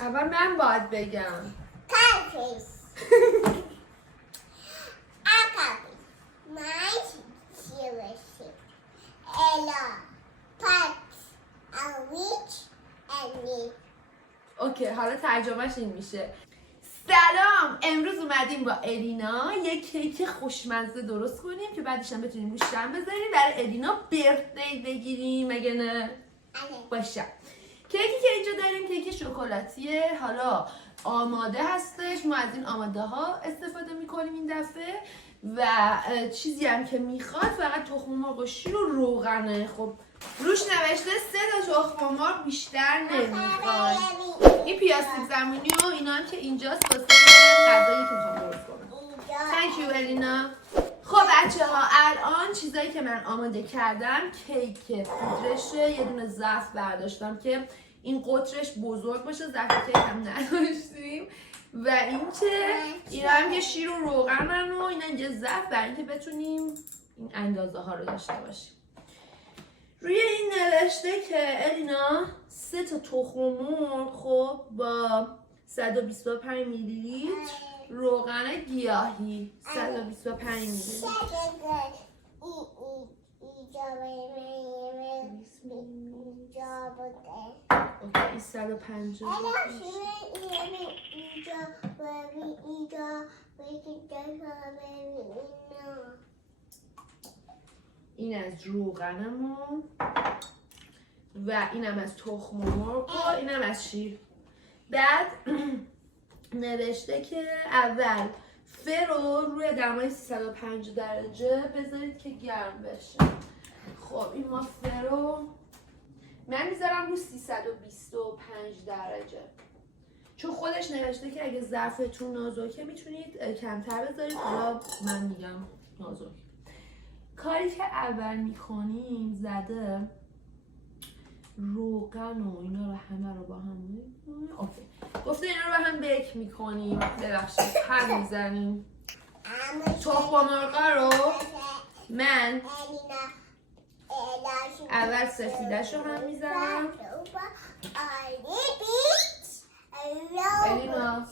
اول من باید بگم. اوکی، حالا ترجمهش این میشه: سلام، امروز اومدیم با الینا یک کیک خوشمزه درست کنیم که بعدش هم بتونیم روش شم بذاریم برای الینا برثدی بگیریم، مگه نه؟ باشه. کیکی که اینجا داریم کیک شکلاتیه. حالا آماده هستش، ما از این آماده ها استفاده میکنیم این دفعه و چیزی هم که میخواد فقط تخم مرغ و شیر و روغنه. خب روش نوشته 3 تا تخم مرغ بیشتر نمیخواد. این پیاستیک زمینی و اینا هم که اینجاست واسه غذایی که میخوام درست کنم. Thank you الینا. خب بچه ها، الان چیزایی که من آماده کردم کیک پودرشه. یه دونه ظرف برداشتم که این قطرش بزرگ باشه، ظرف کیک هم نداشتیم. و اینکه اینا هم که شیر و روغنن و اینا اینجا ظرف برای اینکه بتونیم این اندازه ها رو داشته باشیم. روی این نوشته که الینا 3 تا تخم مرغ خب با 125 میلی لیتر روغن گیاهی 125 میلی لیتر. اوکی 150 این از روغنمون و اینم از تخم مرغ و اینم از شیر. بعد نوشته که اول فرو روی دمای 305 درجه بذارید که گرم بشه. خب این ما فرو من میذارم رو 325 درجه، چون خودش نوشته که اگه ظرفتون نازکه میتونید کمتر بذارید. حالا من میگم نازک. کاری که اول میکنیم زده روغن و اینا رو همه رو با هم میکنیم. اوکی گفته اینا رو با هم بیک میکنیم. ببخشید هم میزنیم. تخم مرغا رو من اول سفیدش رو هم میزنم. الینا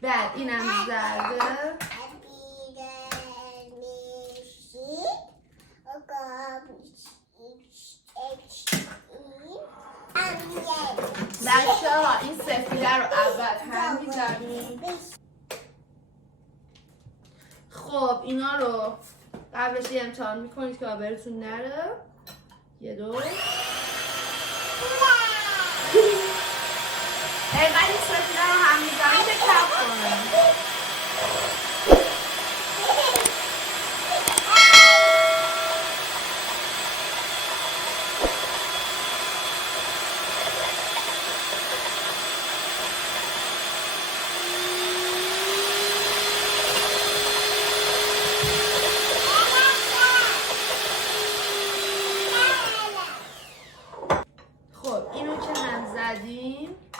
بعد اینم زرده. بچه ها این سفیده رو اول هم میزنیم. خب اینا رو قبلش یه امتحان میکنید که آبرتون نره. 1 2 اینقدر این سفیده رو هم میزنیم که کف کنه.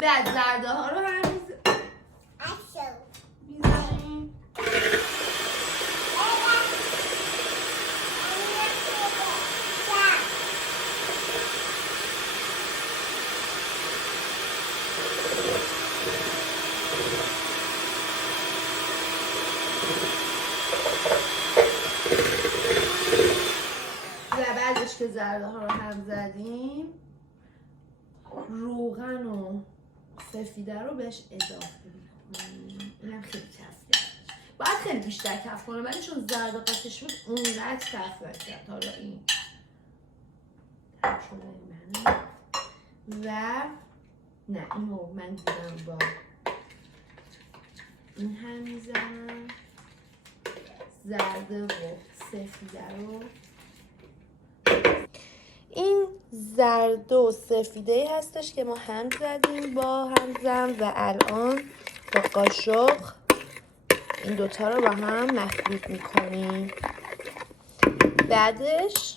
بعد زرده ها رو هم میزنیم. و بعدش که زرده ها رو هم زدیم روغن و سفیده رو بهش اضافه میکنیم. اینم خیلی کف کرد، باید خیلی بیشتر کف کنه ولی چون زرده قاطش بود اونقدر کف نکرد. حالا این شده من و نه اینو من دیدم با این هم میزنم زرده و سفیده رو. این زرد و سفیده هستش که ما هم زدیم با همزم و الان با قاشق این دوتا رو با هم مخلوط میکنیم. بعدش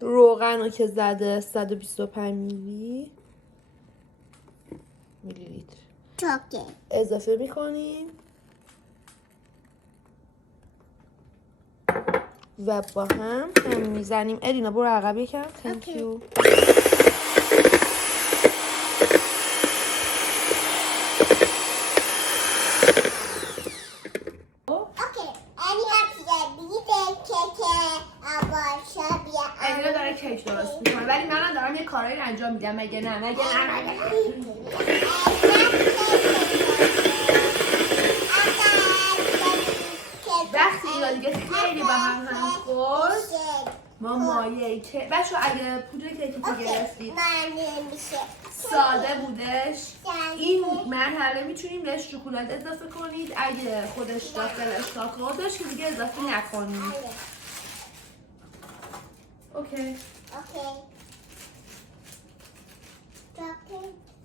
روغن رو که زده 125 میلی لیتر اضافه میکنیم. و با هم میزنیم. الینا برو عقب یکم. Thank you. الینا داره کیک درست میکنه ولی منم دارم یه کارایی انجام میدم. مگه نه. وقتی اینا دیگه خیلی با هم خورد ما مایه که بچه اگه پودر کیکی که گرفتید ساده بودش این مرحله میتونیم بهش شکلات اضافه کنید. اگه خودش داخلش کاکائو داشت که دیگه اضافه نکنید. اوکی.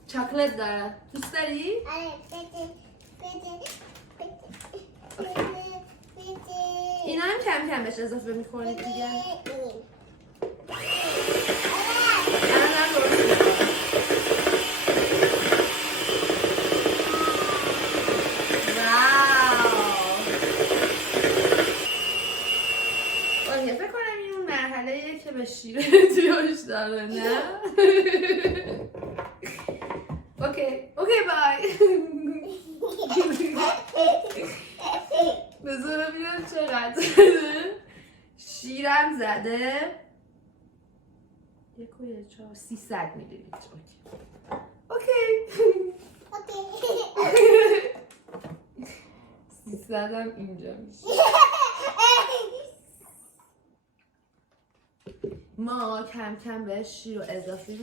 چاکلت داره. دوست داری؟ اینا هم کم کم بهش اضافه میکنید دیگه. اوکی فکر کنم این اون مرحله که به شیره تویش داره نه؟ اوکی بای. بذار ببینم چقدر شیرم زده 300 میلی لیتر. اوکی 300 هم اینجا میشه. ما کم کم بهش شیر رو اضافه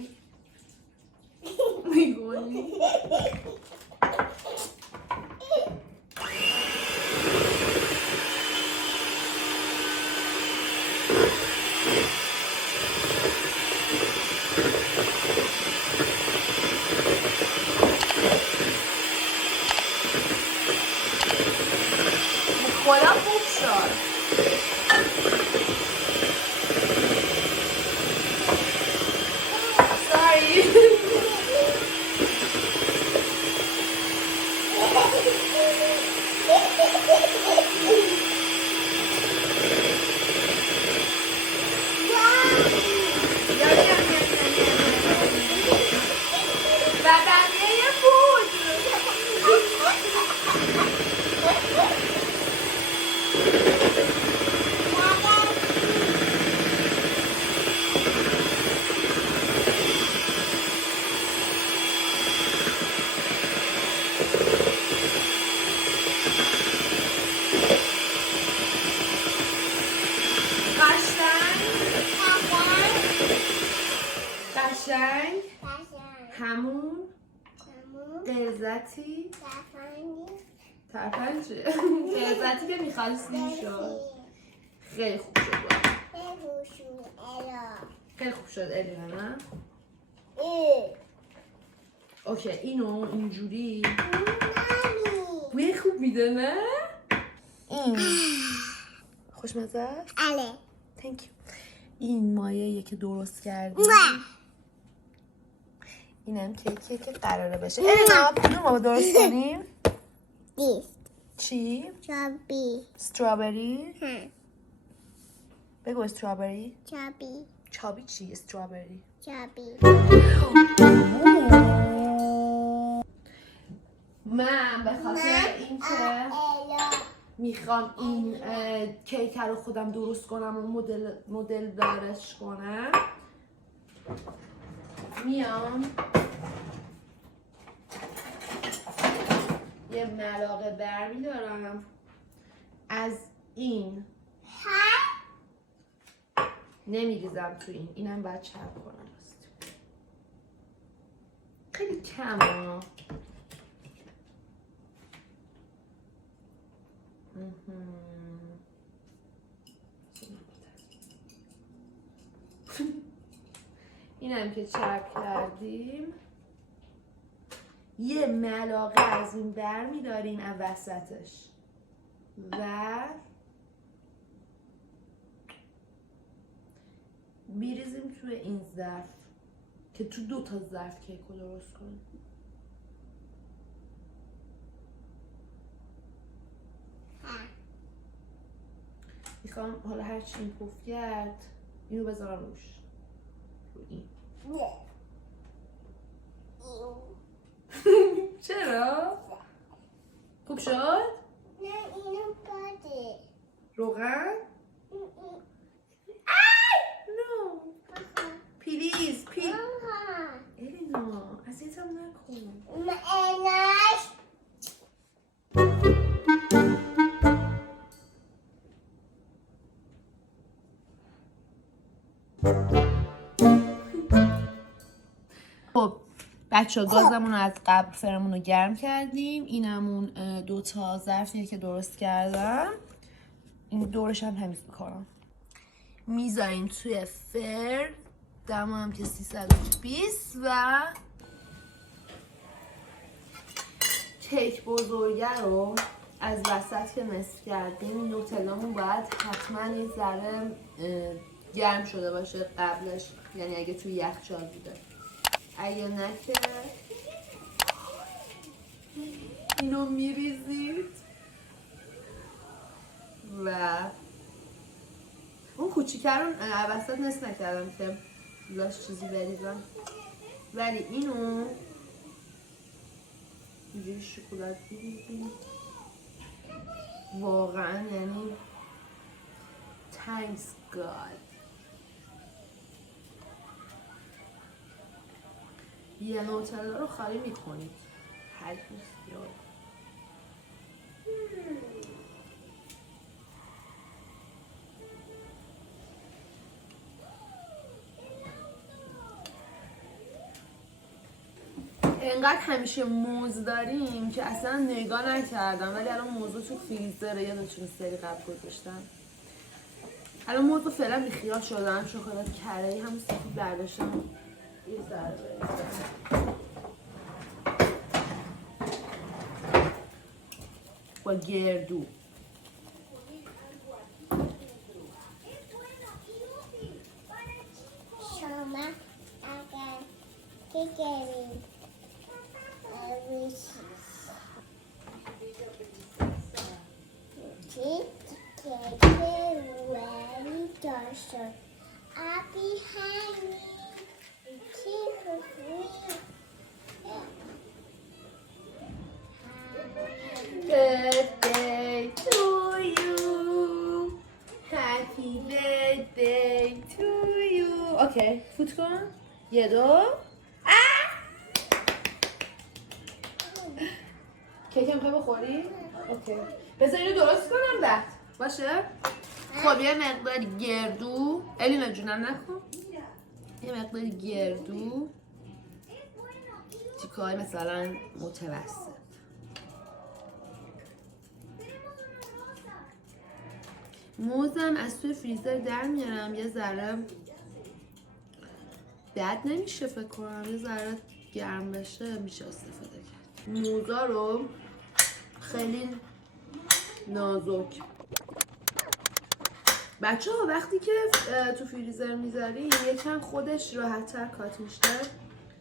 میکنیم. خدا خوب شد. همون قرزتی ترفنجه قرزتی که میخواستیم شد. خیلی خوب شد. خیلی خوب شد الینا نه؟ اوکی اینو اینجوری بوی خوب میده نه؟ این خوشمزه است؟ بله. Thank you. این مایه‌ایه که درست کردیم. اینم کیکیه که قراره بشه. الینا کدوم ما درست کنیم؟ چی؟ استرابری. بگو استرابری. چابی چی؟ استرابری. من به خاطر اینکه میخوام این کیک رو خودم درست کنم و مدل دارش کنم میام یه ملاقه برمیدارم از این نمیریزم تو اینم باید چپ کنم خیلی کم ها اینم که چپ کردیم یه ملاقه از این بر میداریم از وسطش و میریزیم توی این ظرف که تو 2 تا ظرف کیک رو درست کنیم. میخوام حالا هرچی این پف کرد اینو بذارم روش، رو این. چرا؟ خوب شد؟ نه اینو بده روغن؟ نو پلیز الینا اذیتم نکن. خب بچه ها گازمون رو از قبل فرمون رو گرم کردیم. اینمون 2 تا ظرفیه که درست کردم. این دورش هم تمیز میکنم. میذاریم توی فر، دم هم که 320 و کیک بزرگه رو از وسط که نصف کردیم نوتلامون باید حتما یه ذره گرم شده باشه قبلش، یعنی اگه توی یخچال بوده، اگه نه که اینو میریزید و اون کوچیکه رو وسط نصف نکردم که لاش چیزی بریزم، ولی اینو اینجوری شکلاتی بیدیم واقعا، یعنی thanks God. یه نوتلا رو خالی میکنید هر دوست یاد. اینقدر همیشه موز داریم که اصلا نگاه نکردم، ولی الان موزو تو فریزره، یادتون سری قبل گذاشتم. الان موزو فعلا بیخیال شدم، شکلات کره‌ای هم سفید برداشتم یه ذره بریزم با گردو. شما اگر بگیرید دستور آبی همین Birthday to you, happy birthday to you. اوکی فوت کن، یه دو. کیک هم بخوری؟ اوکی بذار اینو درست کنم بعد باشه. خب یه مقدار گردو، الینا جونم نکن، یه مقدار گردو تیکای مثلا متوسط. موزم از توی فریزر در میارم، یه ذره بد نمیشه فکر کنم، یه ذره گرم بشه میشه استفاده کرد. موزا رو خیلی نازک بچه ها وقتی که تو فریزر میذاری یکم خودش راحت تر کات میشه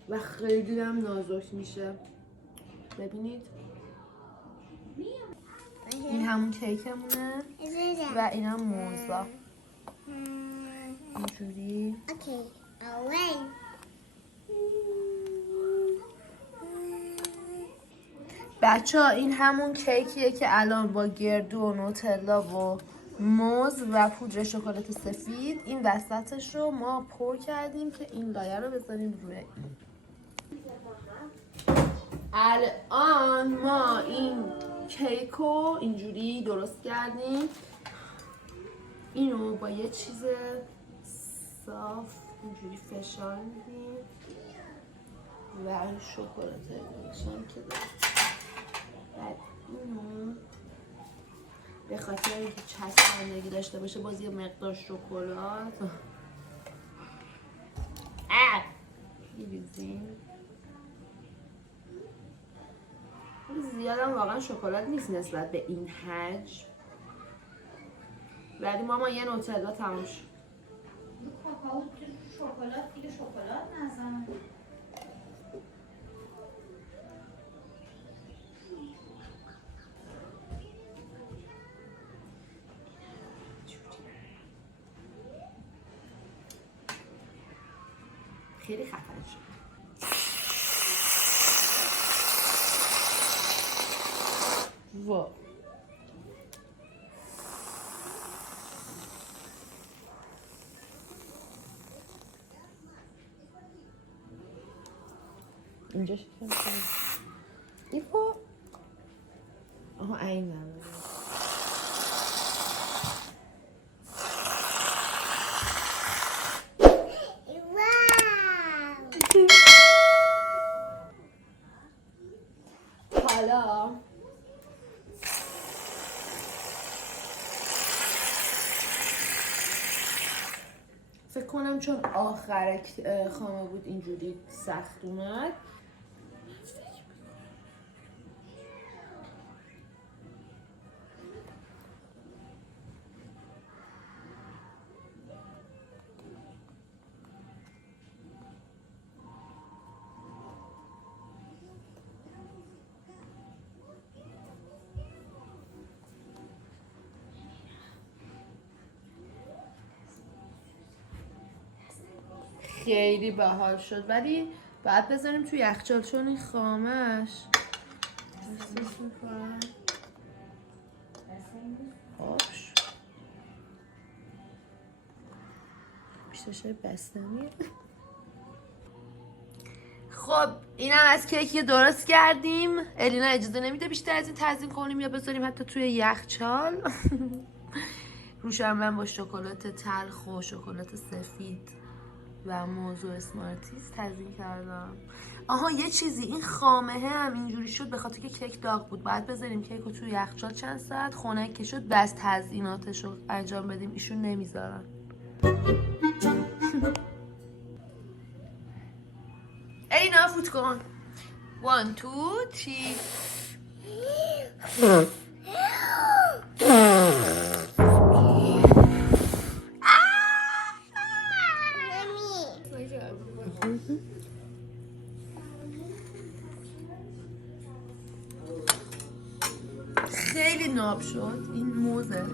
و خیلی هم نازک میشه. ببینید این همون کیکمونه و این هم موزا اینجوری. اوکی اول بچه ها این همون کیکیه که الان با گردو و نوتلا و موز و پودر شکلات سفید این وسطش رو ما پر کردیم که این لایه رو بذاریم روی این. الان ما این کیک رو اینجوری درست کردیم، اینو با یه چیز صاف اینجوری فشار میدیم و شکلات نشان که بعد اینو به خاطر اینکه چسبندگی داشته باشه باز یه مقدار شکلات می‌ریزیم. زیادم واقعا شکلات نیست نسبت به این حجم، ولی ماما یه نوتلا تموم شد. کاکائو شکلات دیگه شکلات نزن. خیلی خفن شد. وا اینجا شکل میکنم ایفا آها این نمید حالا فکر کنم چون آخر خامه بود اینجوری سخت اومد. خیلی باحال شد ولی باید بذاریم توی یخچال چون این خامش احساس میکنم آبش بیشترشه بستنی. خب اینم از کیکی درست کردیم. الینا اجازه نمیده بیشتر از این تزیین کنیم یا بذاریم حتی توی یخچال. روش هم من با شکلات تلخ و شکلات سفید و موضوع اسمارتیز تزیین کردم. آها یه چیزی، این خامه هم اینجوری شد به خاطر که کیک داغ بود. باید بذاریم کیک رو توی یخچال چند ساعت خنک که شد بس تزییناتش رو انجام بدیم. ایشون نمیذارن. اینا فوت کن 1 2 3 خیلی ناب شد این موزه.